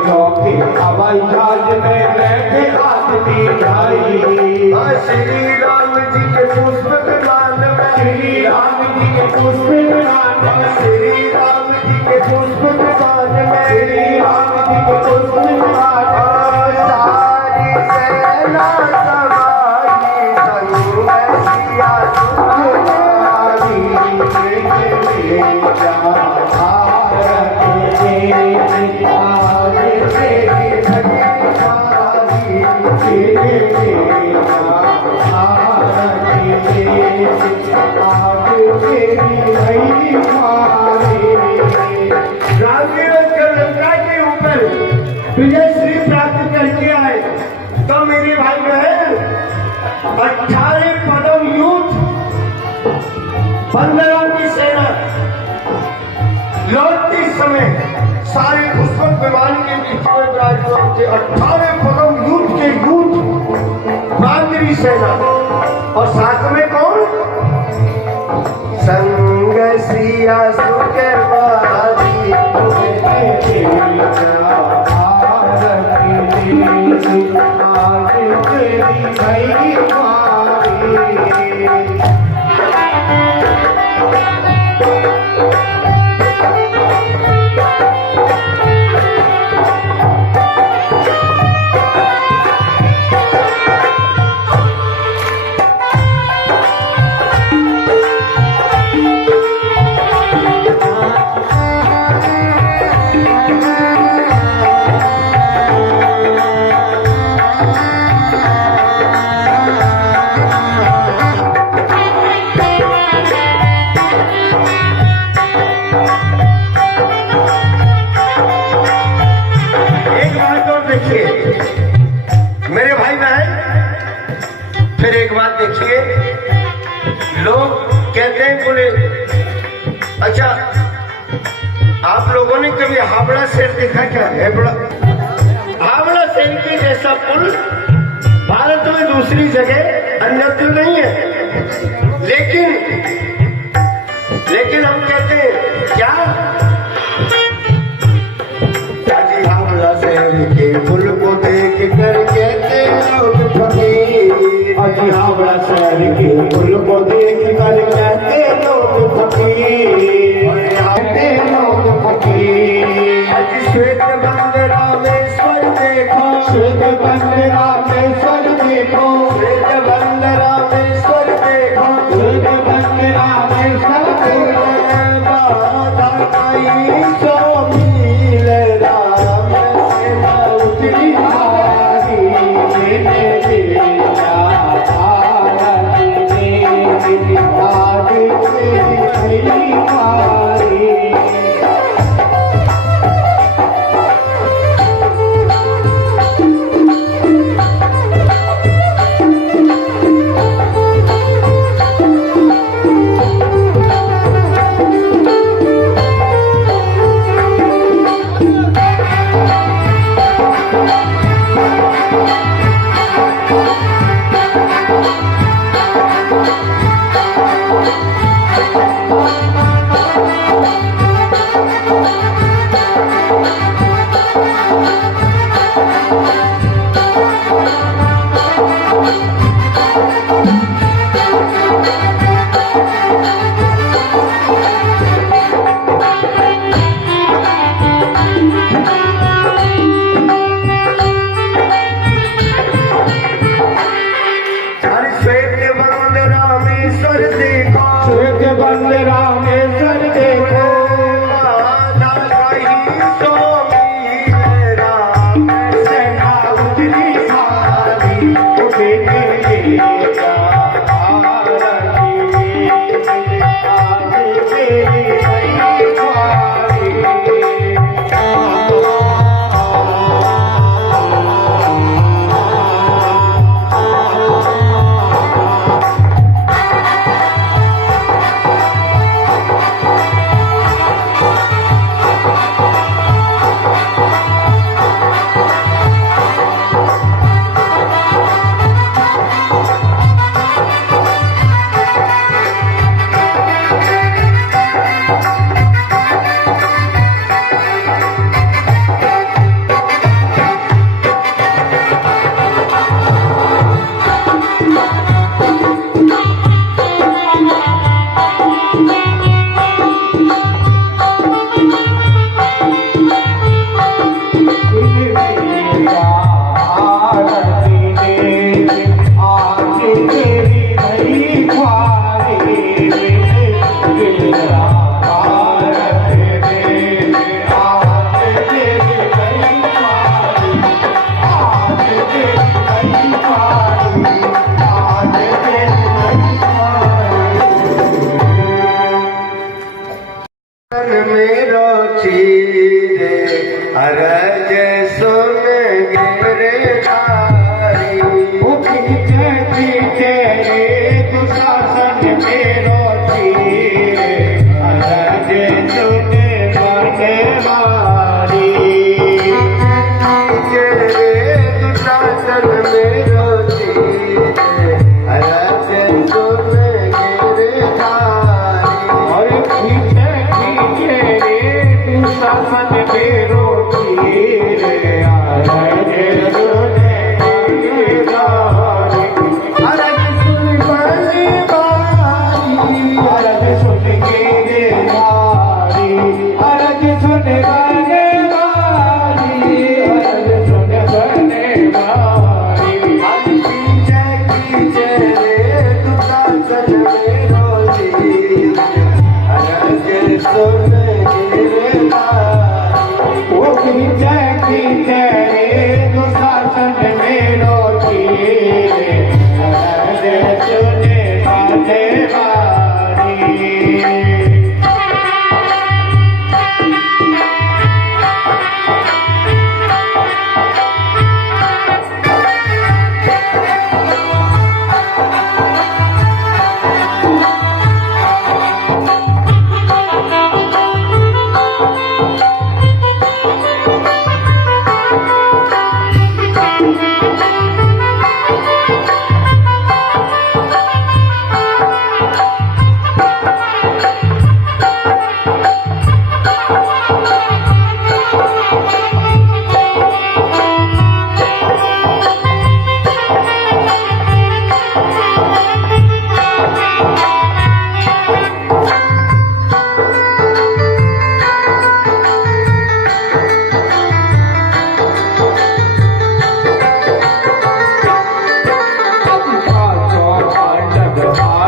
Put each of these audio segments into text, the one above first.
चौके हवाई जहाज में बैठे आदमी भाई। श्री राम जी के पुष्प विमान में, श्री राम जी के पुष्प विमान में, श्री राम जी के पुष्प विमान में, श्री राम जी के पुष्प विमान में सारी सेना समाई संग में सिया सुखवारी। विजय श्री प्राप्त करके आए तो मेरे भाई बहन 18 पदम युद्ध 15 की सेना लौटते समय सारे पुष्पक विमान के बीच में विराजमान थे। 18 पदम युद्ध के युद्ध बांद्री सेना और साथ में कौन? संग सिया सुखवारी। मेरे भाई बहन फिर एक बात देखिए, लोग कहते हैं बोले अच्छा आप लोगों ने कभी हावड़ा शेर देखा क्या? हावड़ा शेर के जैसा पुल भारत में दूसरी जगह अन्यत्र नहीं है। लेकिन हम कहते हैं क्या हावड़ा शेर के पुल को देख कर कहते लोग फकीर। अजी हावड़ा शहर के पुल को देख कर कहते लोग फकीर, कहते लोग फकीर। अजी श्वेत बंद रामेश्वर देखो, श्वेत बंद रामेश्वर देखो, श्वेत बंद रामेश्वर देखो, श्वेत बंद रामेश्वर देखो। बाधा नहीं सो मिल राम सेना उतरी भारी।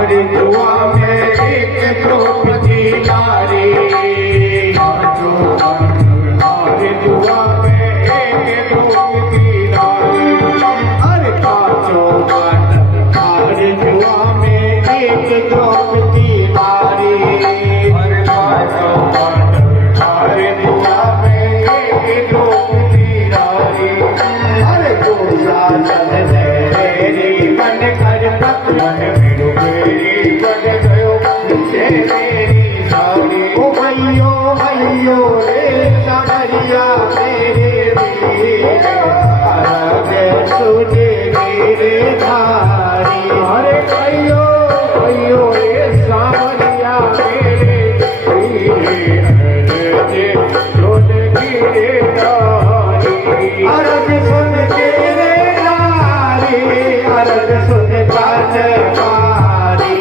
हमारी दुआ में एक द्रौपदी नारी, हमारी दुआ में एक द्रौपदी नारी। अरे पाँचों हमारी दुआ में एक द्रौपदी नारी, अरे पाँचों हमारी दुआ में एक द्रौपदी नारी। अरे दो साल मेरी बन कर पतवन मेरी बन गयो मेरी सारी। ओ भैयो भैयो रे सावरिया मेरे वीर, अरग सुने मेरे धारी। अरे भैयो भैयो रे सावरिया मेरे वीर, अरग सुने मेरे धारी। अरग सुन तेरे अरग सुन कान मारी,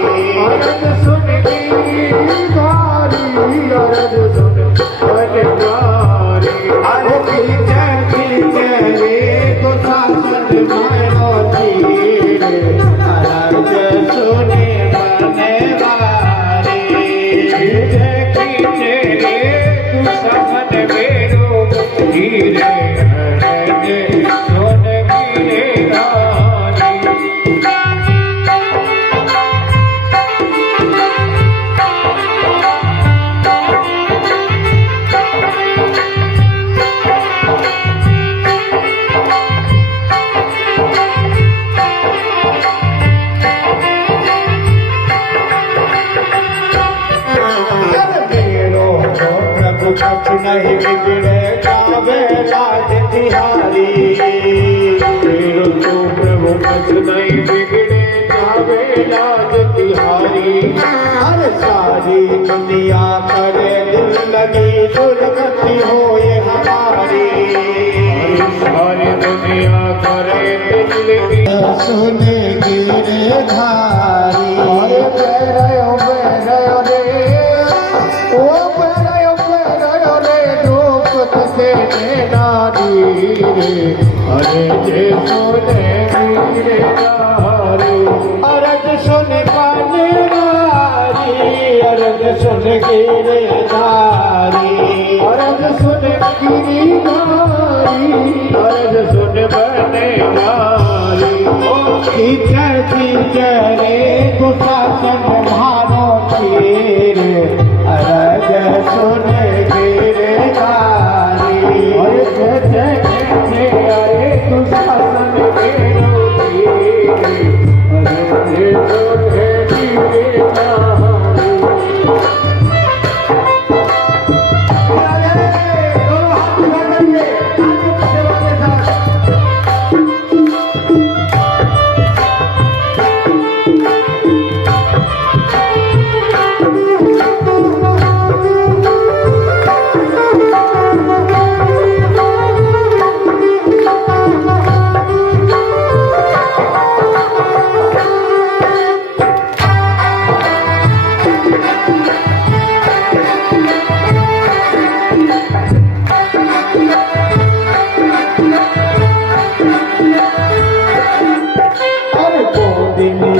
अरग सुन की मारी, अरग सुन कान मारी। अरे खींचे खींचे रे तो शासन मारो तीर, अरग सुने बने वारी। खींचे खींचे रे तो शासन मेरो तीर, अरग सुन गिरे गारी। कुछ नहीं बिगड़े जावे लाज तिहारी, मेरो तो प्रभु कुछ नहीं बिगड़े जावे लाज तिहारी। हर सारी दुनिया करे दिल लगी दुर्गति होए हमारी, सारी दुनिया करे दिल लगी सुने गिरे धारी। अरे बेरयो बेरयो रे ओ अरे जे सुने गिरे नारी, अरग सुन पाने नारी, अरग सुन गिरे नारी, अरग सुन गिरी नारी, अरग सुन बने नारी। ओ खींचे खींचे रे तो शासन मारो तीर, अरग सुन गिरे नारी। अरे तू शासन मेरो तीर, अरे तोरे गिरे नारी। दोनों हाथ लगाइए, सेवा के साथ।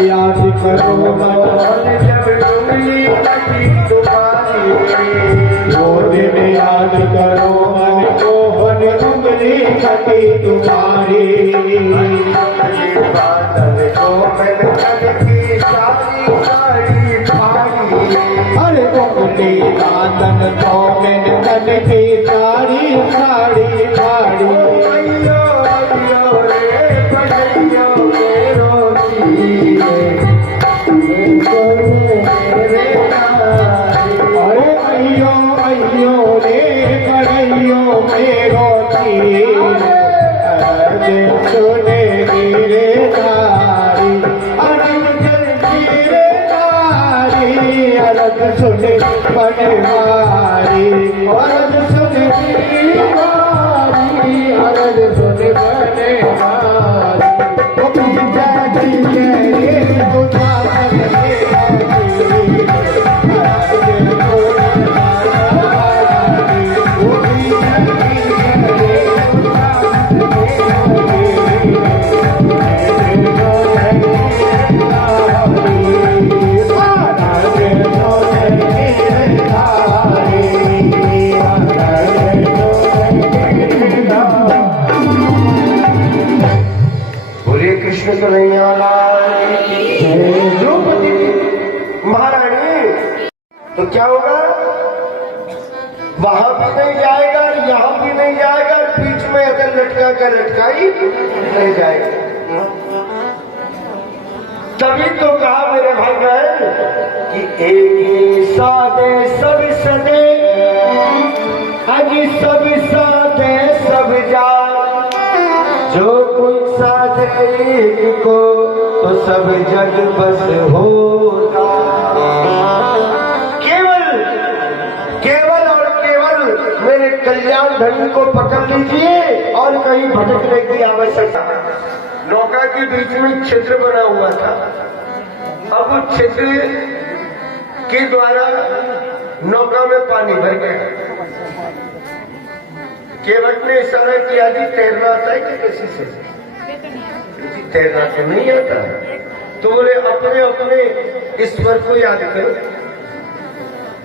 याद करो मन जब डोली कटी तुम्हारी, वो दिन याद करो मन मोहन उंगली कटी तुम्हारी। बादल को मिलकर की सारी साड़ी फाड़ी, अरे उंगली बादल को मिलकर की सारी साड़ी फाड़ी। अरे अयो अयो रे कड़ैयो मेरो तीर, अरग सुने गिरे नारी, अरग गिरे नारी, अरग सुने बने मारी। अरग सुने गिरी नारी, अरग सुने बने मारी। द्रौपदी महारानी, तो क्या होगा? वहां भी नहीं जाएगा, यहां भी नहीं जाएगा, बीच में अगर लटका कर लटकाई नहीं जाएगा। तभी तो कहा मेरे भाई बहन कि एक ही साधे सब सदे, अजी सब साधे सब जाए, जो कोई साधे एक को तो सब जग बस होता। केवल और केवल मेरे कल्याण धन को पकड़ लीजिए और कहीं भटकने की आवश्यकता। नौका के बीच में छिद्र बना हुआ था, अब उस छिद्र के द्वारा नौका में पानी भर गया। केवट ने इशारा किया जी तैरना आता है कि किसी से? जी तैरना तो नहीं आता। तो बोले अपने अपने ईश्वर को याद करो,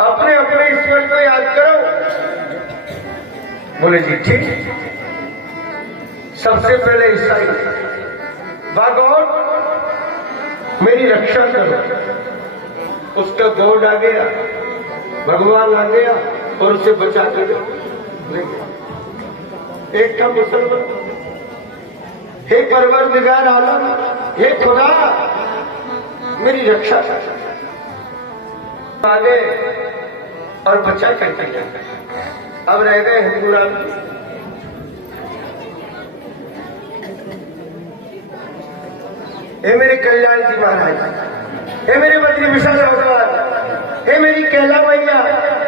अपने अपने ईश्वर को याद करो। बोले जी ठीक। सबसे पहले ईसाई, भगवान मेरी रक्षा करो। उसका गॉड आ गया, भगवान आ गया और उसे बचा कर एक का मुसलमान, हे परवरदिगार आलम, हे खुदा मेरी रक्षा आ गए और बचा करके गए। अब रह गए हिंदू राम। हे मेरे कल्याण जी महाराज, हे मेरे बद्री विशाल भगवान, हे मेरी कैला मैया,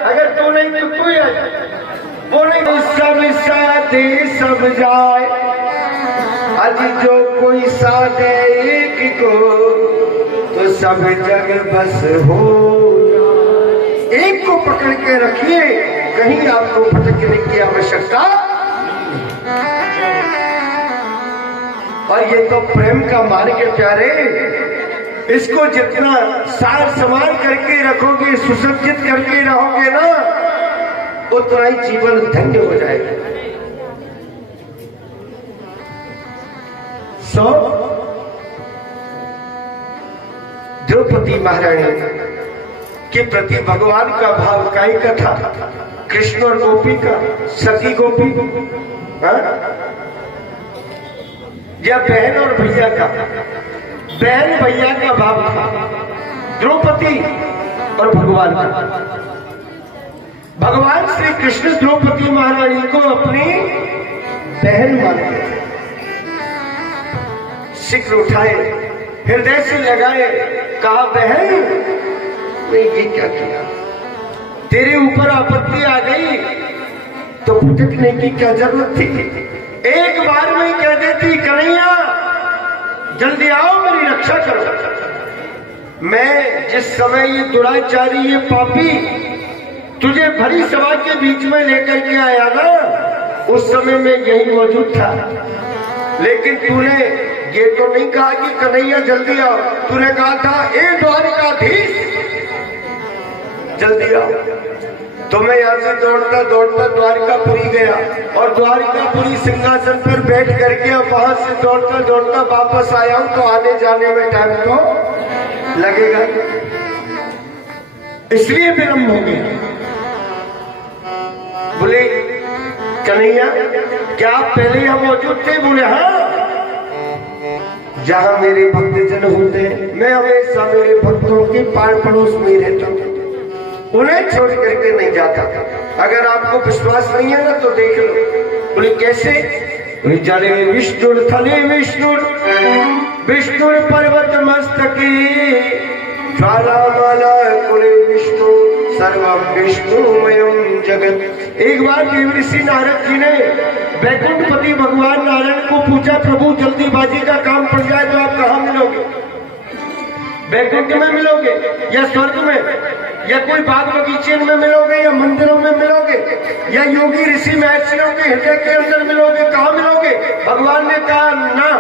अगर तू नहीं तो तू ही आ जाए। वो नहीं सब साधे सब जाए, आज जो कोई साधे एक को तो सब जग बस हो। एक को पकड़ के रखिए, कहीं आपको भटकने की आवश्यकता। और ये तो प्रेम का मार्ग है प्यारे, इसको जितना सार संभाल करके रखोगे, सुसज्जित करके रहोगे ना, उतना ही जीवन धन्य हो जाएगा। द्रौपदी महारानी के प्रति भगवान का भाव काई का था? कृष्ण और गोपी का, सखी गोपी, या बहन और भैया का? बहन भैया का भाव था द्रौपदी और भगवान का। भगवान श्री कृष्ण द्रौपदी महारानी को अपनी बहन मानते, शिखर उठाए, हृदय से लगाए, कहा बहन ने ये क्या किया? तेरे ऊपर आपत्ति आ गई तो भटकने की क्या जरूरत थी? एक बार में कह देती कन्हैया जल्दी आओ मेरी रक्षा करो। मैं जिस समय ये दुराचारी, ये पापी तुझे भरी सभा के बीच में लेकर के आया ना, उस समय मैं यही मौजूद था। लेकिन तूने ये तो नहीं कहा कि कन्हैया जल्दी आओ, तूने कहा था ए द्वारिकाधीश जल्दी आओ। तो मैं यहां से दौड़ता दौड़ता द्वारिकापुरी गया और द्वारिकापुरी सिंहासन पर बैठ करके अब वहां से दौड़ता दौड़ता वापस आया हूं, तो आने जाने में टाइम तो लगेगा, इसलिए विलंब हो गया। बोले कन्हैया क्या आप पहले यहां मौजूद थे? बोले हाँ, जहां मेरे भक्तजन होते मैं हमेशा मेरे भक्तों के पार पड़ोस में रहता हूं, उन्हें छोड़ करके नहीं जाता। अगर आपको विश्वास नहीं है ना तो देख लो। बोले कैसे? जले विष्णु थले विष्णु, विष्णु पर्वत मस्तके, ज्वालामाला कुले विष्णु, सर्वम विष्णुमयम जगत। एक बार देव ऋषि नारद जी ने वैकुंठपति भगवान नारायण को पूछा, प्रभु जल्दीबाजी का काम पड़ जाए तो आप कहाँ मिलोगे? वैकुंठ में मिलोगे या स्वर्ग में, या कोई बाग बगीचे में मिलोगे, या मंदिरों में मिलोगे, या योगी ऋषि महर्षियों के हृदय के अंदर मिलोगे? कहाँ मिलोगे? भगवान ने कहा ना।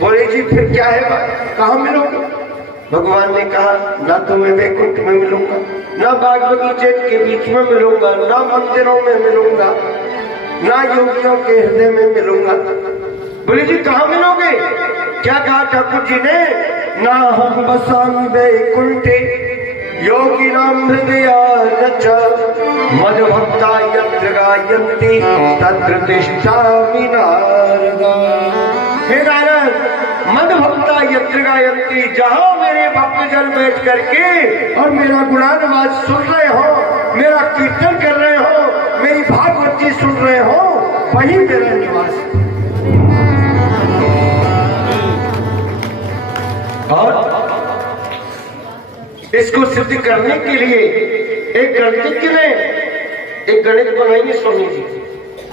बोले जी फिर क्या है बात, कहाँ मिलोगे? भगवान ने कहा ना तो मैं वैकुंठ में मिलूंगा, ना बाग बगीचे के बीच में मिलूंगा, ना मंदिरों में मिलूंगा, ना योगियों के हृदय में मिलूंगा। बोले जी कहाँ मिलोगे? क्या कहा ठाकुर जी ने? ना हम बसामी वैकुंठे योगी नाम हृदया नच मद भक्ता यत्र गायन्ति तत्र तिष्ठामि नारदा। हे नारद, मद भक्ता यत्र गायन्ति, जहां मेरे भक्तजन बैठ करके और मेरा गुणानुवाद सुन रहे हो, मेरा कीर्तन कर रहे हो, मेरी भागवत जी सुन रहे हो, वही मेरा निवास है। और इसको सिद्ध करने के लिए एक गणितज्ञ ने एक गणित बनाई है स्वामी जी,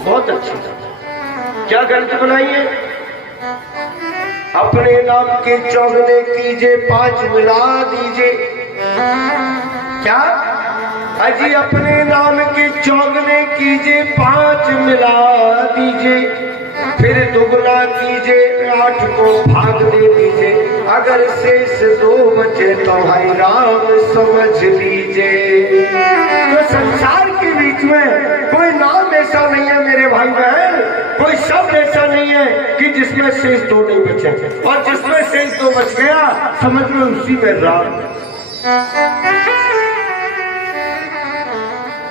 बहुत अच्छी। क्या गणित बनाई है? अपने नाम के चौगने कीजिए 5 मिला दीजिए। क्या अजी? अपने नाम के चौगने कीजिए 5 मिला दीजिए, फिर दुगना कीजिए 8 को भाग दे दीजिए, अगर शेष 2 बचे तो भाई राम समझ लीजिए। तो संसार के बीच में कोई नाम ऐसा नहीं है मेरे भाई बहन, कोई शब्द ऐसा नहीं है कि जिसमें शेष 2 नहीं बचे, और जिसमें शेष 2 बच गया समझ लो उसी में राम।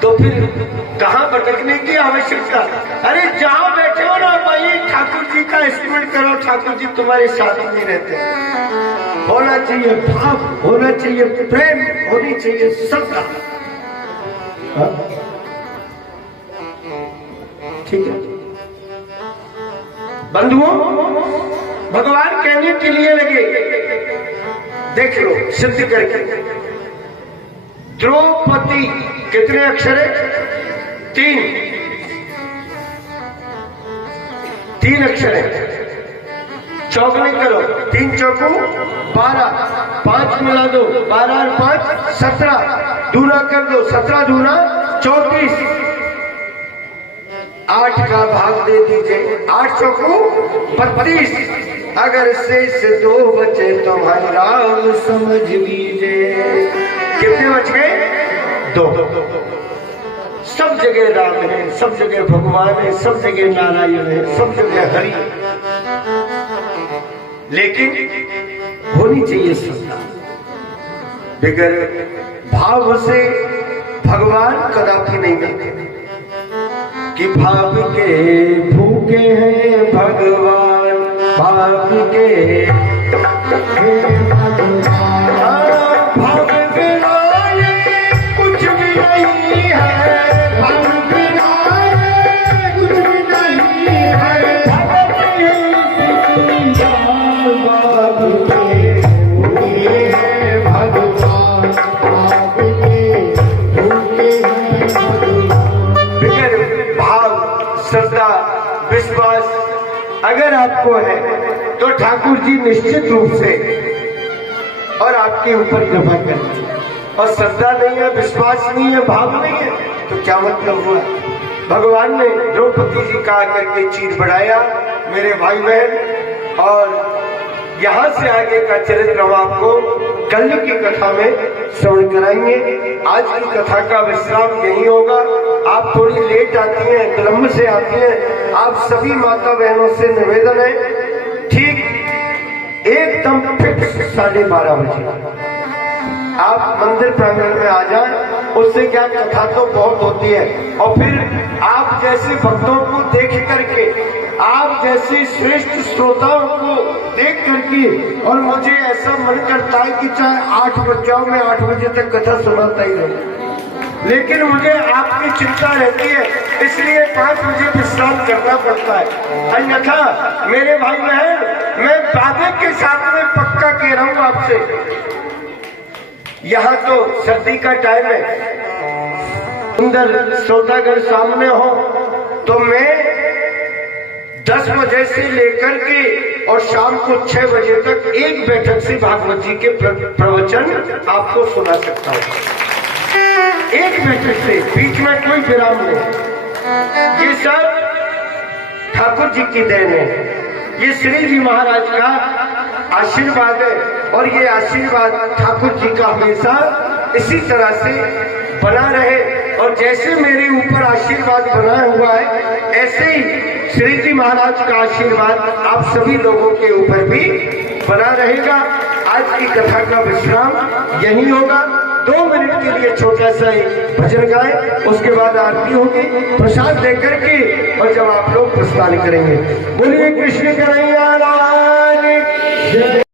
तो फिर कहां भटकने की आवश्यकता? अरे जहां बैठे हो ना वही ठाकुर जी का स्मरण करो, ठाकुर जी तुम्हारे साथ में रहते हैं। होना चाहिए भाव, होना चाहिए प्रेम, होनी चाहिए श्रद्धा। ठीक है बंधुओं, भगवान कहने के लिए लगे, देख लो सिद्ध करके। द्रौपदी कितने अक्षर है? 3 अक्षर है। चौगने करो, 3 चौको 12, 5 मिला दो 12 और 5 17, दूना कर दो 17 दूना 34, 8 का भाग दे दीजिए, 8 चौको 32, अगर शेष 2 बचे तो भाई राम समझ लीजिए। कितने बच गए? 2। सब जगह राम है, सब जगह भगवान है, सब जगह नारायण है, सब जगह हरि। लेकिन होनी चाहिए श्रद्धा। बगैर भाव से भगवान कदापि नहीं मिलते। कि भाव के भूखे हैं भगवान, भाव के भाव बिना कुछ भी नहीं है, भाव बिना कुछ भी नहीं है। श्रद्धा विश्वास अगर आपको है तो ठाकुर जी निश्चित रूप से और आपके ऊपर कृपा करेंगे। और श्रद्धा नहीं है, विश्वास नहीं है, भाव नहीं है तो क्या मतलब हुआ? भगवान ने द्रौपदी जी का आकर के चीर बढ़ाया मेरे भाई बहन। और यहाँ से आगे का चरित्र हम आपको कल की कथा में श्रवण कराएंगे। आज की कथा का विश्राम यही होगा। आप थोड़ी लेट आती हैं, विलंब से आती हैं, आप सभी माता बहनों से निवेदन है ठीक एकदम फिक्स 12:30 बजे आप मंदिर प्रांगण में आ जाएं। उससे क्या, कथा तो बहुत होती है और फिर आप जैसे भक्तों को देख करके, आप जैसे श्रेष्ठ श्रोताओं को देख करके, और मुझे ऐसा मन करता है कि चाहे 8 बज जाओ, मैं 8 बजे तक कथा सुनाता ही रहूं, लेकिन मुझे आपकी चिंता रहती है, इसलिए 5 बजे विश्राम करना पड़ता है। अन्यथा मेरे भाई बहन, मैं दावे के साथ में पक्का कह रहा हूं आपसे, यहाँ तो सर्दी का टाइम है, सुंदर श्रोतागण सामने हो, तो मैं 10 बजे से लेकर के और शाम को 6 बजे तक एक बैठक से भागवत जी के प्रवचन आपको सुना सकता हूँ। एक बैठक से, बीच में कोई विराम नहीं। ये सब ठाकुर जी की देन है, ये श्री जी महाराज का आशीर्वाद है। और ये आशीर्वाद ठाकुर जी का हमेशा इसी तरह से बना रहे। और जैसे मेरे ऊपर आशीर्वाद बना हुआ है, ऐसे ही श्री जी महाराज का आशीर्वाद आप सभी लोगों के ऊपर भी बना रहेगा। आज की कथा का विश्राम यही होगा। 2 मिनट के लिए छोटा सा एक भजन गाए, उसके बाद आरती होगी प्रसाद लेकर के, और जब आप लोग प्रस्थान करेंगे। बोलिए कृष्ण कन्हैया लाल की जय।